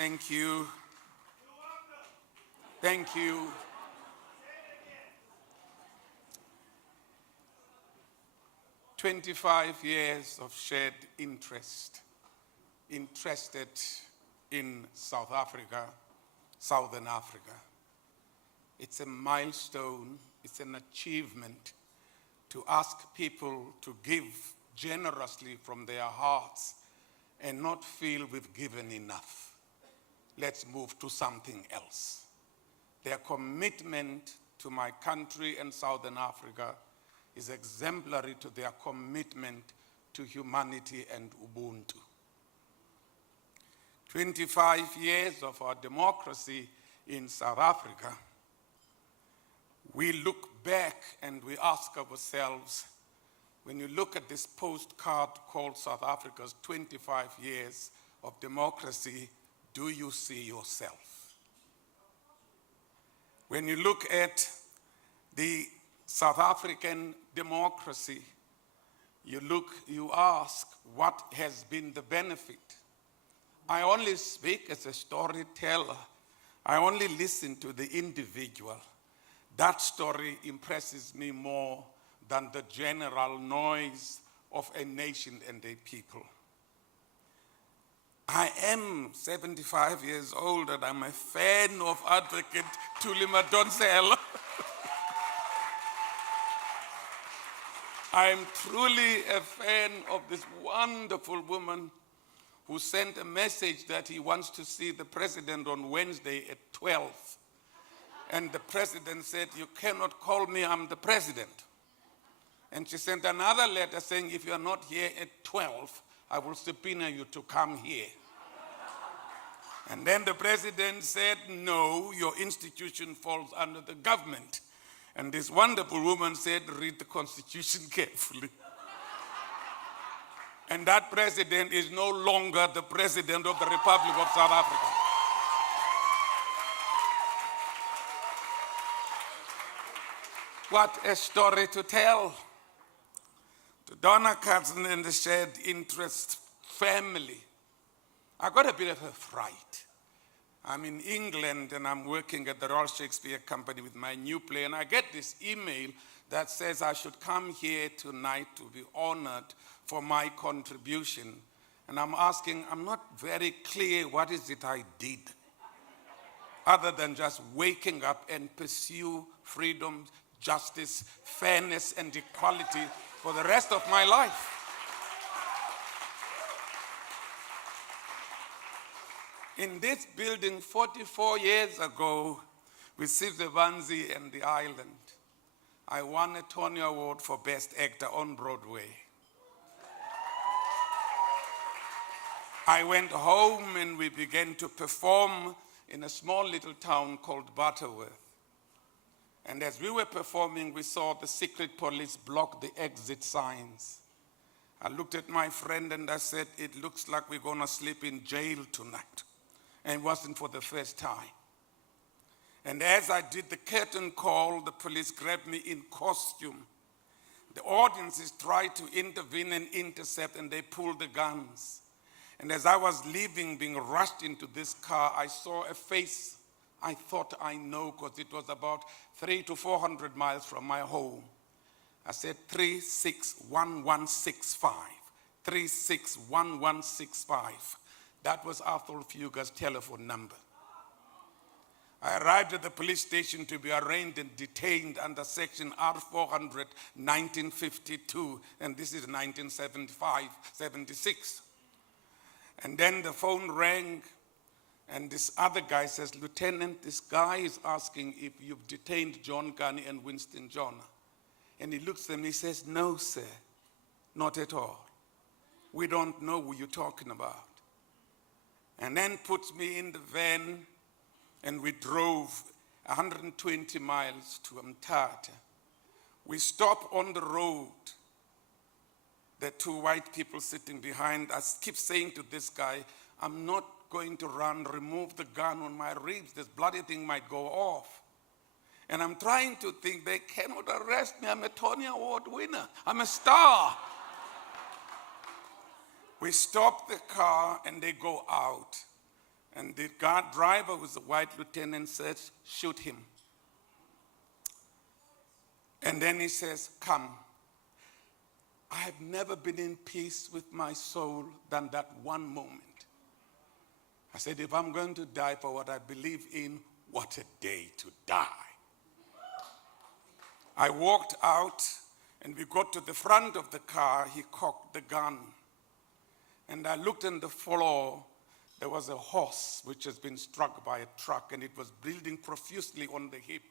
Thank you. Thank you. 25 years of shared interest, interested in South Africa, Southern Africa. It's a milestone, it's an achievement to ask people to give generously from their hearts and not feel we've given enough. Let's move to something else. Their commitment to my country and Southern Africa is exemplary to their commitment to humanity and Ubuntu. 25 years of our democracy in South Africa, we look back and we ask ourselves, when you look at this postcard called South Africa's 25 years of democracy, do you see yourself? When you look at the South African democracy, you ask, what has been the benefit? I only speak as a storyteller. I only listen to the individual. That story impresses me more than the general noise of a nation and a people. I am 75 years old and I'm a fan of Advocate Thuli Madonsela. I am truly a fan of this wonderful woman who sent a message that he wants to see the president on Wednesday at 12. And the president said, "You cannot call me, I'm the president." And she sent another letter saying, "If you are not here at 12, I will subpoena you to come here." And then the president said, "No, your institution falls under the government." And this wonderful woman said, "Read the Constitution carefully." And that president is no longer the president of the Republic of South Africa. What a story to tell. To Donna Cousin and the shared interest family. I got a bit of a fright. I'm in England and I'm working at the Royal Shakespeare Company with my new play, and I get this email that says I should come here tonight to be honored for my contribution. And I'm asking, I'm not very clear what is it I did, other than just waking up and pursue freedom, justice, fairness, and equality for the rest of my life. In this building 44 years ago, with Sizevanzi and the Island, I won a Tony Award for Best Actor on Broadway. I went home and we began to perform in a small little town called Butterworth. And as we were performing, we saw the secret police block the exit signs. I looked at my friend and I said, "It looks like we're gonna sleep in jail tonight." And it wasn't for the first time. And as I did the curtain call, the police grabbed me in costume. The audiences tried to intervene and intercept, and they pulled the guns. And as I was leaving, being rushed into this car, I saw a face I thought I know, because it was about 300 to 400 miles from my home. I said, 361165. 361165. That was Arthur Fugger's telephone number. I arrived at the police station to be arraigned and detained under section R400, 1952, and this is 1975, 76. And then the phone rang, and this other guy says, "Lieutenant, this guy is asking if you've detained John Kani and Winston Jona." And he looks at me, he says, "No, sir, not at all. We don't know who you're talking about." And then puts me in the van, and we drove 120 miles to Mthatha. We stopped on the road. There are two white people sitting behind. I keep saying to this guy, "I'm not going to run, remove the gun on my ribs. This bloody thing might go off." And I'm trying to think, they cannot arrest me. I'm a Tony Award winner. I'm a star. We stop the car and they go out. And the car driver, who was a white lieutenant, said, shoot him. And then he says, come. I have never been in peace with my soul than that one moment. I said, if I'm going to die for what I believe in, what a day to die. I walked out, and we got to the front of the car. He cocked the gun. And I looked on the floor. There was a horse which has been struck by a truck, and it was bleeding profusely on the hip.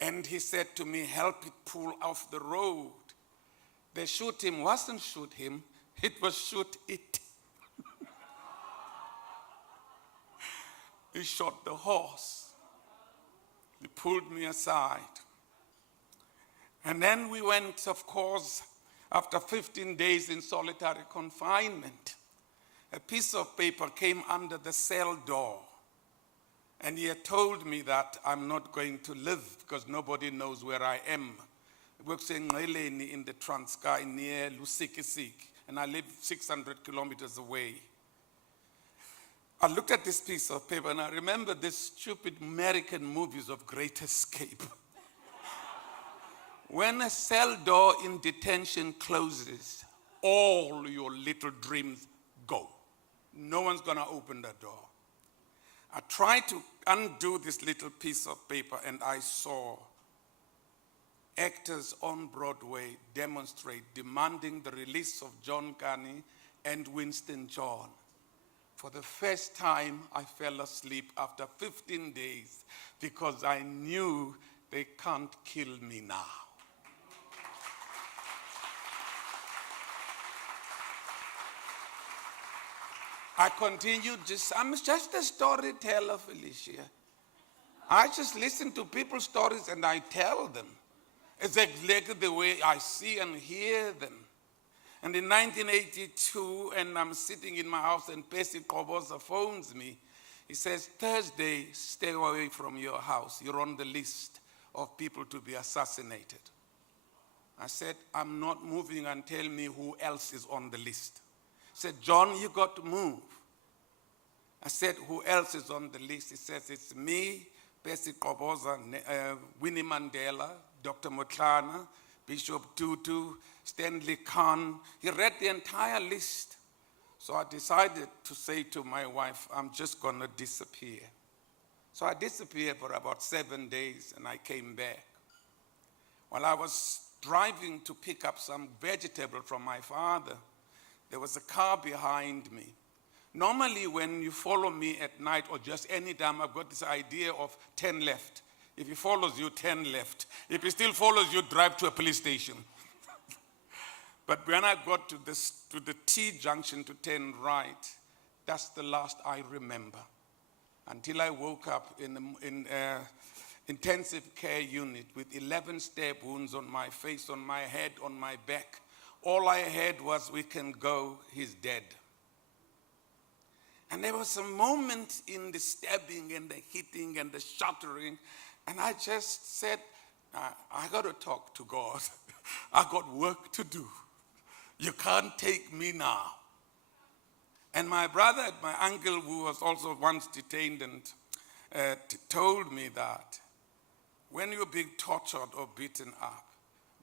And he said to me, help it pull off the road. The shoot him wasn't shoot him, it was shoot it. He shot the horse. He pulled me aside. And then we went, of course, after 15 days in solitary confinement. A piece of paper came under the cell door. And he had told me that I'm not going to live because nobody knows where I am. I work in Ngeleni in the Transkei near Lusikisik, and I live 600 kilometers away. I looked at this piece of paper and I remember these stupid American movies of Great Escape. When a cell door in detention closes, all your little dreams go. No one's gonna open the door. I tried to undo this little piece of paper and I saw actors on Broadway demonstrate, demanding the release of John Kani and Winston John. For the first time, I fell asleep after 15 days because I knew they can't kill me now. I continued I'm just a storyteller, Felicia. I just listen to people's stories and I tell them. It's exactly the way I see and hear them. And in 1982, and I'm sitting in my house and Percy Koboza phones me. He says, Thursday, stay away from your house. You're on the list of people to be assassinated. I said, I'm not moving and tell me who else is on the list. He said, John, you got to move. I said, who else is on the list? He says, it's me, Percy Koboza, Winnie Mandela, Dr. Motlana, Bishop Tutu, Stanley Khan. He read the entire list. So I decided to say to my wife, I'm just going to disappear. So I disappeared for about 7 days and I came back. While I was driving to pick up some vegetable from my father, there was a car behind me. Normally when you follow me at night or just any time, I've got this idea of 10 left. If he follows you, 10 left. If he still follows you, drive to a police station. But when I got to the T junction to 10 right, that's the last I remember. Until I woke up in an intensive care unit with 11 stab wounds on my face, on my head, on my back. All I heard was, we can go, he's dead. And there was a moment in the stabbing and the hitting and the shattering, and I just said, I got to talk to God. I got work to do. You can't take me now. And my brother, my uncle, who was also once detained, and told me that when you're being tortured or beaten up,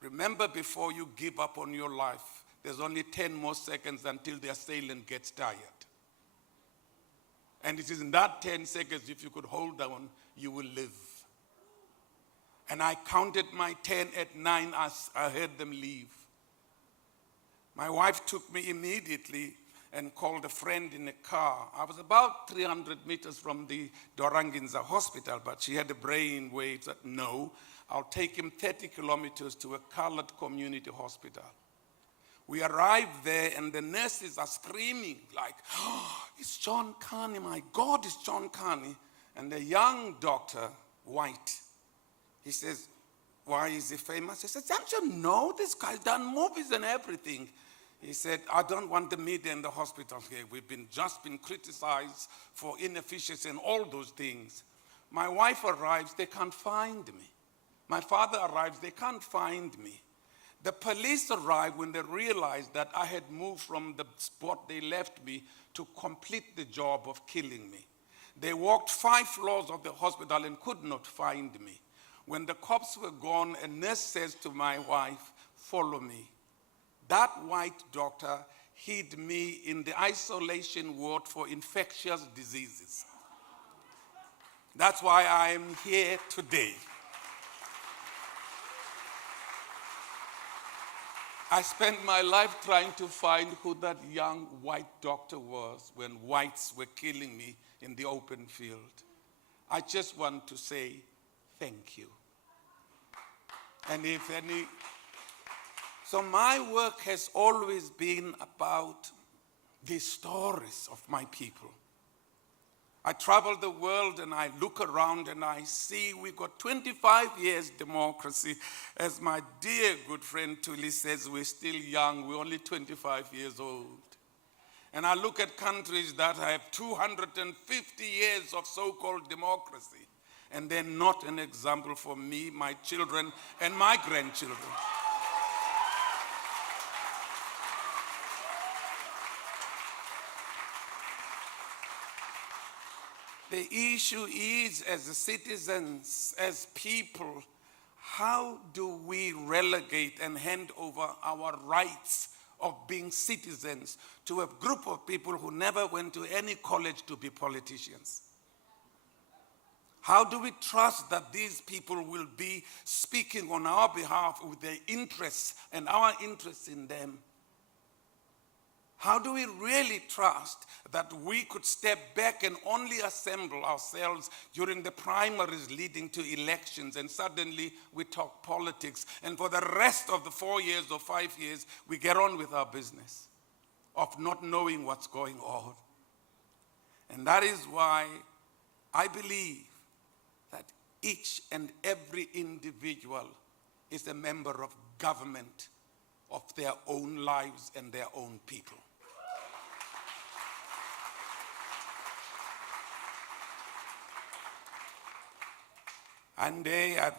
remember before you give up on your life, there's only 10 more seconds until the assailant gets tired. And it is in that 10 seconds, if you could hold on, you will live. And I counted my 10 at 9 as I heard them leave. My wife took me immediately and called a friend in a car. I was about 300 meters from the Doranginza hospital, but she had a brain wave that, no, I'll take him 30 kilometers to a colored community hospital. We arrived there and the nurses are screaming like, oh, it's John Kani, my God, it's John Kani. And the young doctor, white, he says, why is he famous? He says, don't you know this guy's done movies and everything? He said, I don't want the media in the hospital here. We've just been criticized for inefficiency and all those things. My wife arrives, they can't find me. My father arrives, they can't find me. The police arrived when they realized that I had moved from the spot they left me to complete the job of killing me. They walked 5 floors of the hospital and could not find me. When the cops were gone, a nurse says to my wife, "Follow me." That white doctor hid me in the isolation ward for infectious diseases. That's why I am here today. I spent my life trying to find who that young white doctor was when whites were killing me in the open field. I just want to say thank you. And if any, so my work has always been about the stories of my people. I travel the world and I look around and I see we got 25 years democracy. As my dear good friend Tuli says, we're still young, we're only 25 years old. And I look at countries that have 250 years of so-called democracy, and they're not an example for me, my children, and my grandchildren. The issue is, as citizens, as people, how do we relegate and hand over our rights of being citizens to a group of people who never went to any college to be politicians? How do we trust that these people will be speaking on our behalf with their interests and our interests in them? How do we really trust that we could step back and only assemble ourselves during the primaries leading to elections, and suddenly we talk politics, and for the rest of the 4 years or 5 years, we get on with our business of not knowing what's going on? And that is why I believe that each and every individual is a member of government of their own lives and their own people. And I'd